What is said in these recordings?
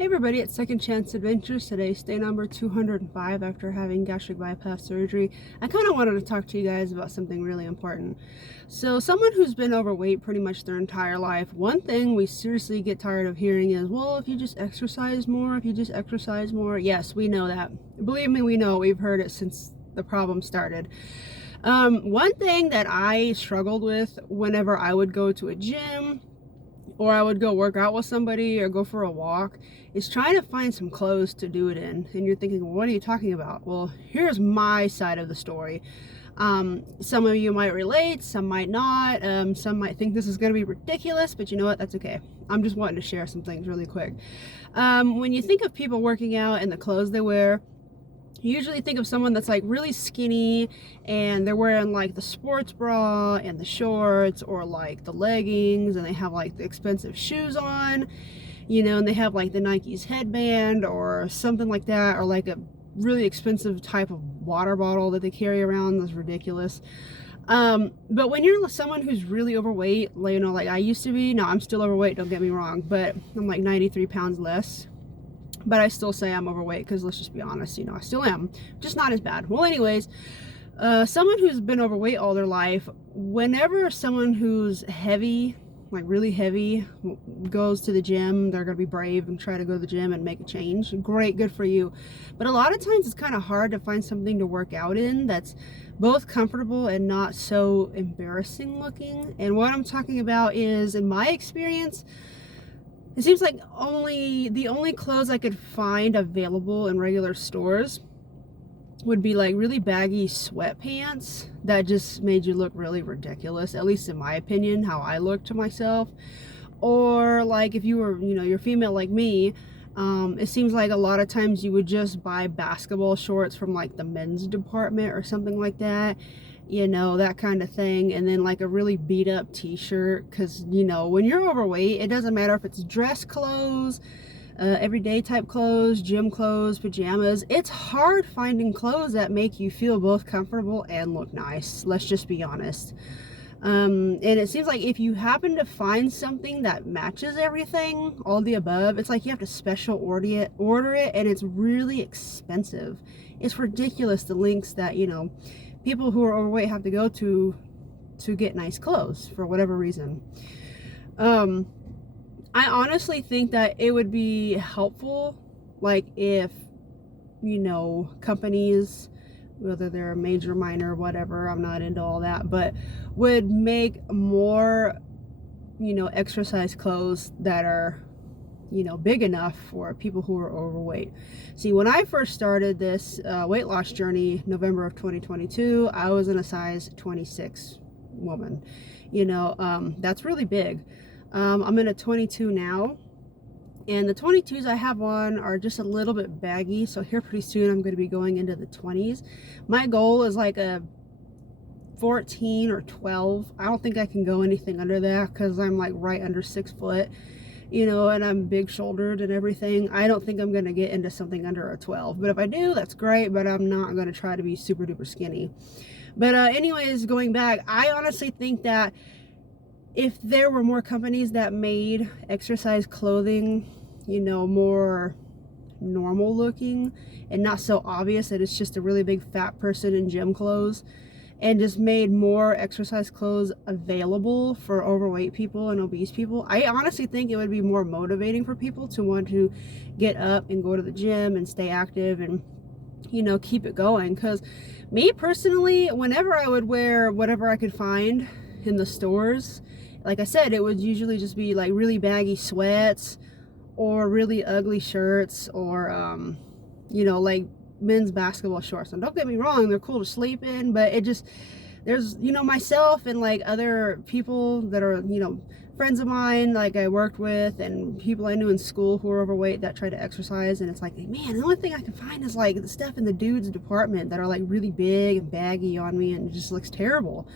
Hey everybody, it's Second Chance Adventures. Today's day number 205 after having gastric bypass surgery. I kind of wanted to talk to you guys about something really important. So someone who's been overweight pretty much their entire life, one thing we seriously get tired of hearing is, well, if you just exercise more, if you just exercise more. Yes, we know that. Believe me, we know. We've heard it since the problem started. One thing that I struggled with whenever I would go to a gym or I would go work out with somebody or go for a walk is trying to find some clothes to do it in. And you're thinking, well, what are you talking about? Well, here's my side of the story. Some of you might relate, some might not. Some might think this is going to be ridiculous, but you know what? That's okay. I'm just wanting to share some things really quick. When you think of people working out and the clothes they wear, you usually think of someone that's like really skinny and they're wearing like the sports bra and the shorts or like the leggings, and they have like the expensive shoes on, you know, and they have like the Nike's headband or something like that, or like a really expensive type of water bottle that they carry around that's ridiculous. But when you're someone who's really overweight, like, you know, like I used to be, no, I'm still overweight, don't get me wrong, but I'm like 93 pounds less. But I still say I'm overweight because let's just be honest, you know, I still am, just not as bad. Well, anyways, someone who's been overweight all their life, whenever someone who's heavy, like really heavy, goes to the gym, they're going to be brave and try to go to the gym and make a change. Great, good for you. But a lot of times it's kind of hard to find something to work out in that's both comfortable and not so embarrassing looking. And what I'm talking about is, in my experience, it seems like the only clothes I could find available in regular stores would be like really baggy sweatpants that just made you look really ridiculous, at least in my opinion, how I look to myself. Or like if you were, you know, you're female like me, it seems like a lot of times you would just buy basketball shorts from like the men's department or something like that, you know, that kind of thing, and then like a really beat up t-shirt, because you know, when you're overweight, it doesn't matter if it's dress clothes, everyday type clothes, gym clothes, pajamas, it's hard finding clothes that make you feel both comfortable and look nice, let's just be honest. And it seems like if you happen to find something that matches everything, all the above, it's like you have to special order it, and it's really expensive. It's ridiculous the links that, you know, people who are overweight have to go to get nice clothes for whatever reason. I honestly think that it would be helpful, like if, you know, companies, whether they're major, minor, whatever, I'm not into all that, but would make more, you know, exercise clothes that are, you know, big enough for people who are overweight. See, when I first started this weight loss journey, November of 2022, I was in a size 26 woman. You know, that's really big. I'm in a 22 now, and the 22s I have on are just a little bit baggy, so here pretty soon I'm going to be going into the 20s. My goal is like a 14 or 12. I don't think I can go anything under that because I'm like right under 6 foot, you know, and I'm big shouldered and everything. I don't think I'm going to get into something under a 12, but if I do, that's great, but I'm not going to try to be super duper skinny. But anyways, going back, I honestly think that if there were more companies that made exercise clothing, you know, more normal looking and not so obvious that it's just a really big fat person in gym clothes, and just made more exercise clothes available for overweight people and obese people, I honestly think it would be more motivating for people to want to get up and go to the gym and stay active and, you know, keep it going. Because me personally, whenever I would wear whatever I could find in the stores, like I said, it would usually just be like really baggy sweats or really ugly shirts, or you know, like men's basketball shorts. And don't get me wrong, they're cool to sleep in, but it just, there's, you know, myself and like other people that are, you know, friends of mine like I worked with and people I knew in school who were overweight that try to exercise, and it's like, man, the only thing I can find is like the stuff in the dudes department that are like really big and baggy on me, and it just looks terrible.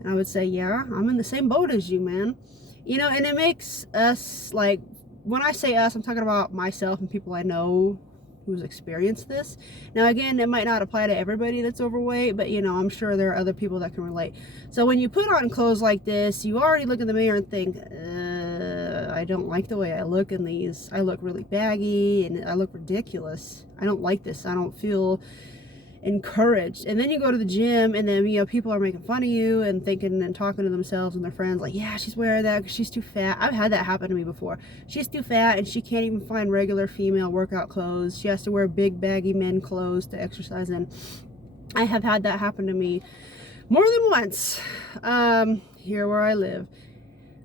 And I would say, yeah, I'm in the same boat as you, man. You know, and it makes us, like, when I say us, I'm talking about myself and people I know who's experienced this. Now, again, it might not apply to everybody that's overweight, but, you know, I'm sure there are other people that can relate. So when you put on clothes like this, you already look in the mirror and think, I don't like the way I look in these. I look really baggy and I look ridiculous. I don't like this. I don't feel encouraged. And then you go to the gym and then, you know, people are making fun of you and thinking and talking to themselves and their friends like, yeah, she's wearing that because she's too fat. I've had that happen to me before. She's too fat and she can't even find regular female workout clothes. She has to wear big baggy men clothes to exercise in. I have had that happen to me more than once here where I live.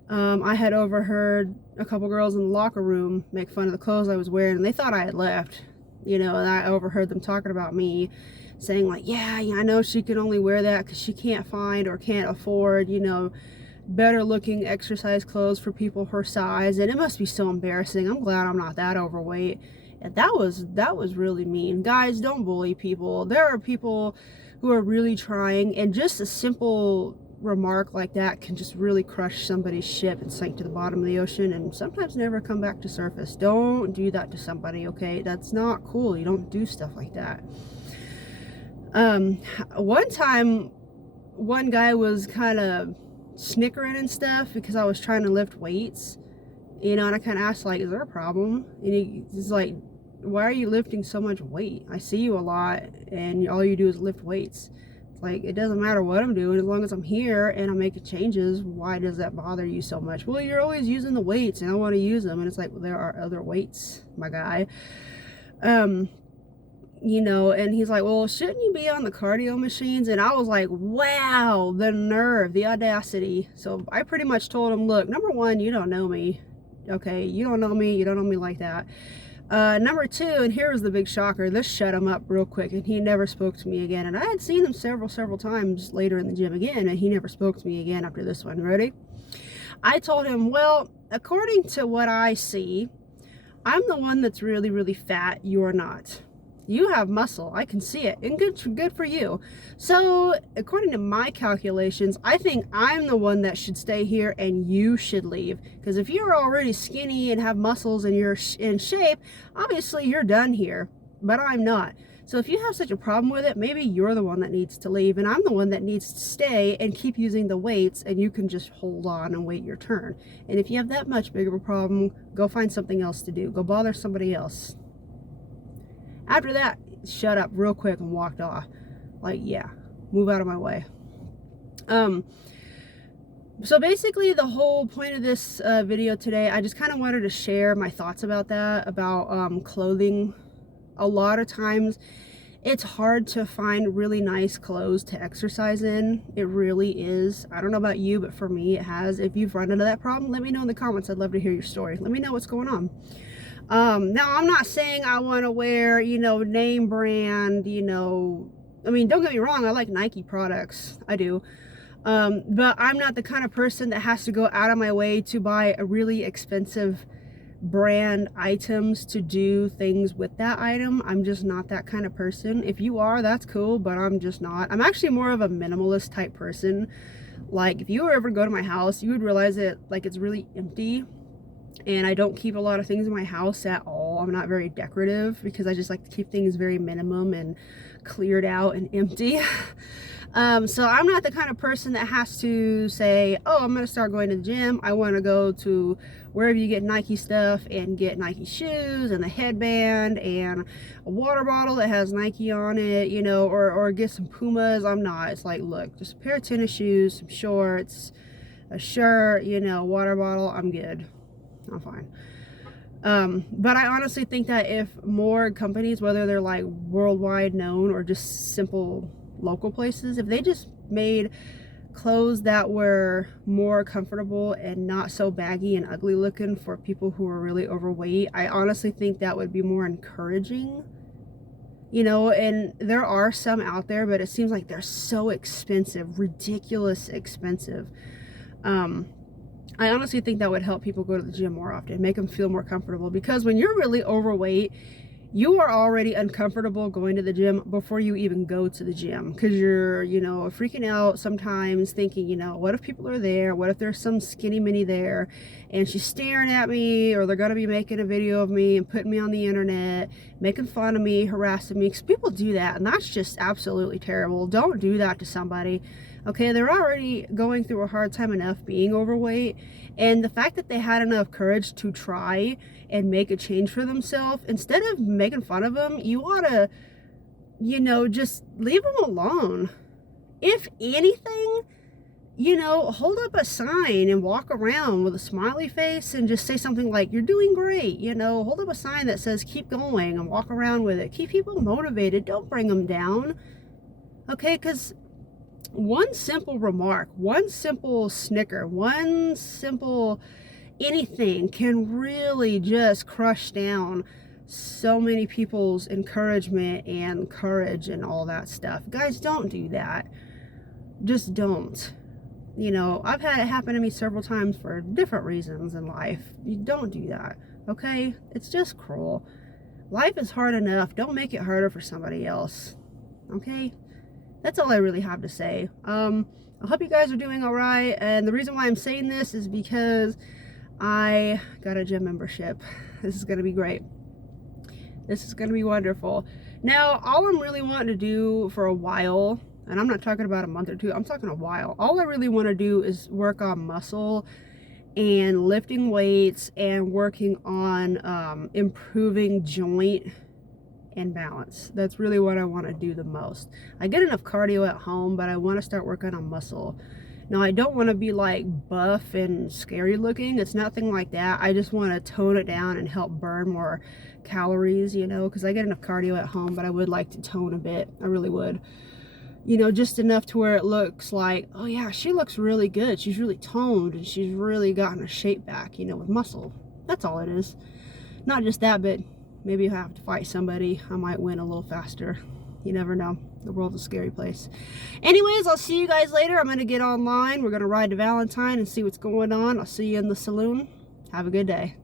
I had overheard a couple girls in the locker room make fun of the clothes I was wearing, and they thought I had left, you know, and I overheard them talking about me, saying like, yeah, I know she can only wear that because she can't find or can't afford, you know, better looking exercise clothes for people her size, and it must be so embarrassing. I'm glad I'm not that overweight. And that was really mean. Guys, don't bully people. There are people who are really trying, and just a simple remark like that can just really crush somebody's ship and sink to the bottom of the ocean and sometimes never come back to surface. Don't do that to somebody, okay? That's not cool. You don't do stuff like that. One time, one guy was kind of snickering and stuff because I was trying to lift weights, you know, and I kind of asked, like, is there a problem? And he's like, why are you lifting so much weight? I see you a lot and all you do is lift weights. It's like, it doesn't matter what I'm doing as long as I'm here and I'm making changes. Why does that bother you so much? Well, you're always using the weights and I want to use them. And it's like, well, there are other weights, my guy. You know, and he's like, well, shouldn't you be on the cardio machines? And I was like, wow, the nerve, the audacity. So I pretty much told him, look, number one, you don't know me. Okay, you don't know me. You don't know me like that. Number two, and here was the big shocker, this shut him up real quick and he never spoke to me again. And I had seen him several times later in the gym again, and he never spoke to me again after this one. Ready? I told him, well, according to what I see, I'm the one that's really, really fat. You're not. You have muscle. I can see it. And good for you. So, according to my calculations, I think I'm the one that should stay here and you should leave. Because if you're already skinny and have muscles and you're in shape, obviously you're done here. But I'm not. So if you have such a problem with it, maybe you're the one that needs to leave and I'm the one that needs to stay and keep using the weights, and you can just hold on and wait your turn. And if you have that much big of a problem, go find something else to do. Go bother somebody else. After that, shut up real quick and walked off. Like, yeah, move out of my way. So basically the whole point of this video today, I just kind of wanted to share my thoughts about that, about clothing. A lot of times it's hard to find really nice clothes to exercise in. It really is. I don't know about you, but for me it has. If you've run into that problem, let me know in the comments. I'd love to hear your story. Let me know what's going on. Now I'm not saying I want to wear, you know, name brand, you know, I mean, don't get me wrong, I like Nike products, I do, but I'm not the kind of person that has to go out of my way to buy a really expensive brand items to do things with that item. I'm just not that kind of person. If you are, that's cool, but I'm just not. I'm actually more of a minimalist type person. Like, if you were ever to go to my house, you would realize that, like, it's really empty. And I don't keep a lot of things in my house at all. I'm not very decorative because I just like to keep things very minimum and cleared out and empty. So I'm not the kind of person that has to say, oh, I'm going to start going to the gym. I want to go to wherever you get Nike stuff and get Nike shoes and the headband and a water bottle that has Nike on it, you know, or get some Pumas. I'm not. It's like, look, just a pair of tennis shoes, some shorts, a shirt, you know, water bottle. I'm good. I'm fine. But I honestly think that if more companies, whether they're like worldwide known or just simple local places, if they just made clothes that were more comfortable and not so baggy and ugly looking for people who are really overweight, I honestly think that would be more encouraging, you know. And there are some out there, but it seems like they're so expensive, ridiculous expensive. I honestly think that would help people go to the gym more often, make them feel more comfortable, because when you're really overweight, you are already uncomfortable going to the gym before you even go to the gym, because you're, you know, freaking out sometimes thinking, you know, what if people are there? What if there's some skinny mini there and she's staring at me, or they're going to be making a video of me and putting me on the internet, making fun of me, harassing me, because people do that, and that's just absolutely terrible. Don't do that to somebody. Okay, they're already going through a hard time enough being overweight, and the fact that they had enough courage to try and make a change for themselves, instead of making fun of them, you ought to, you know, just leave them alone. If anything, you know, hold up a sign and walk around with a smiley face and just say something like, you're doing great. You know, hold up a sign that says keep going and walk around with it. Keep people motivated. Don't bring them down. Okay, because one simple remark, one simple snicker, one simple anything can really just crush down so many people's encouragement and courage and all that stuff. Guys, don't do that. Just don't. You know, I've had it happen to me several times for different reasons in life. You don't do that, okay? It's just cruel. Life is hard enough. Don't make it harder for somebody else, okay? That's all I really have to say. I hope you guys are doing all right. And the reason why I'm saying this is because I got a gym membership. This is going to be great. This is going to be wonderful. Now, all I'm really wanting to do for a while, and I'm not talking about a month or two, I'm talking a while. All I really want to do is work on muscle and lifting weights and working on improving joint and balance. That's really what I want to do the most. I get enough cardio at home, but I want to start working on muscle. Now, I don't want to be like buff and scary looking. It's nothing like that. I just want to tone it down and help burn more calories, you know, because I get enough cardio at home, but I would like to tone a bit. I really would. You know, just enough to where it looks like, oh yeah, she looks really good. She's really toned and she's really gotten her shape back, you know, with muscle. That's all it is. Not just that, but maybe if I have to fight somebody, I might win a little faster. You never know. The world's a scary place. Anyways, I'll see you guys later. I'm going to get online. We're going to ride to Valentine and see what's going on. I'll see you in the saloon. Have a good day.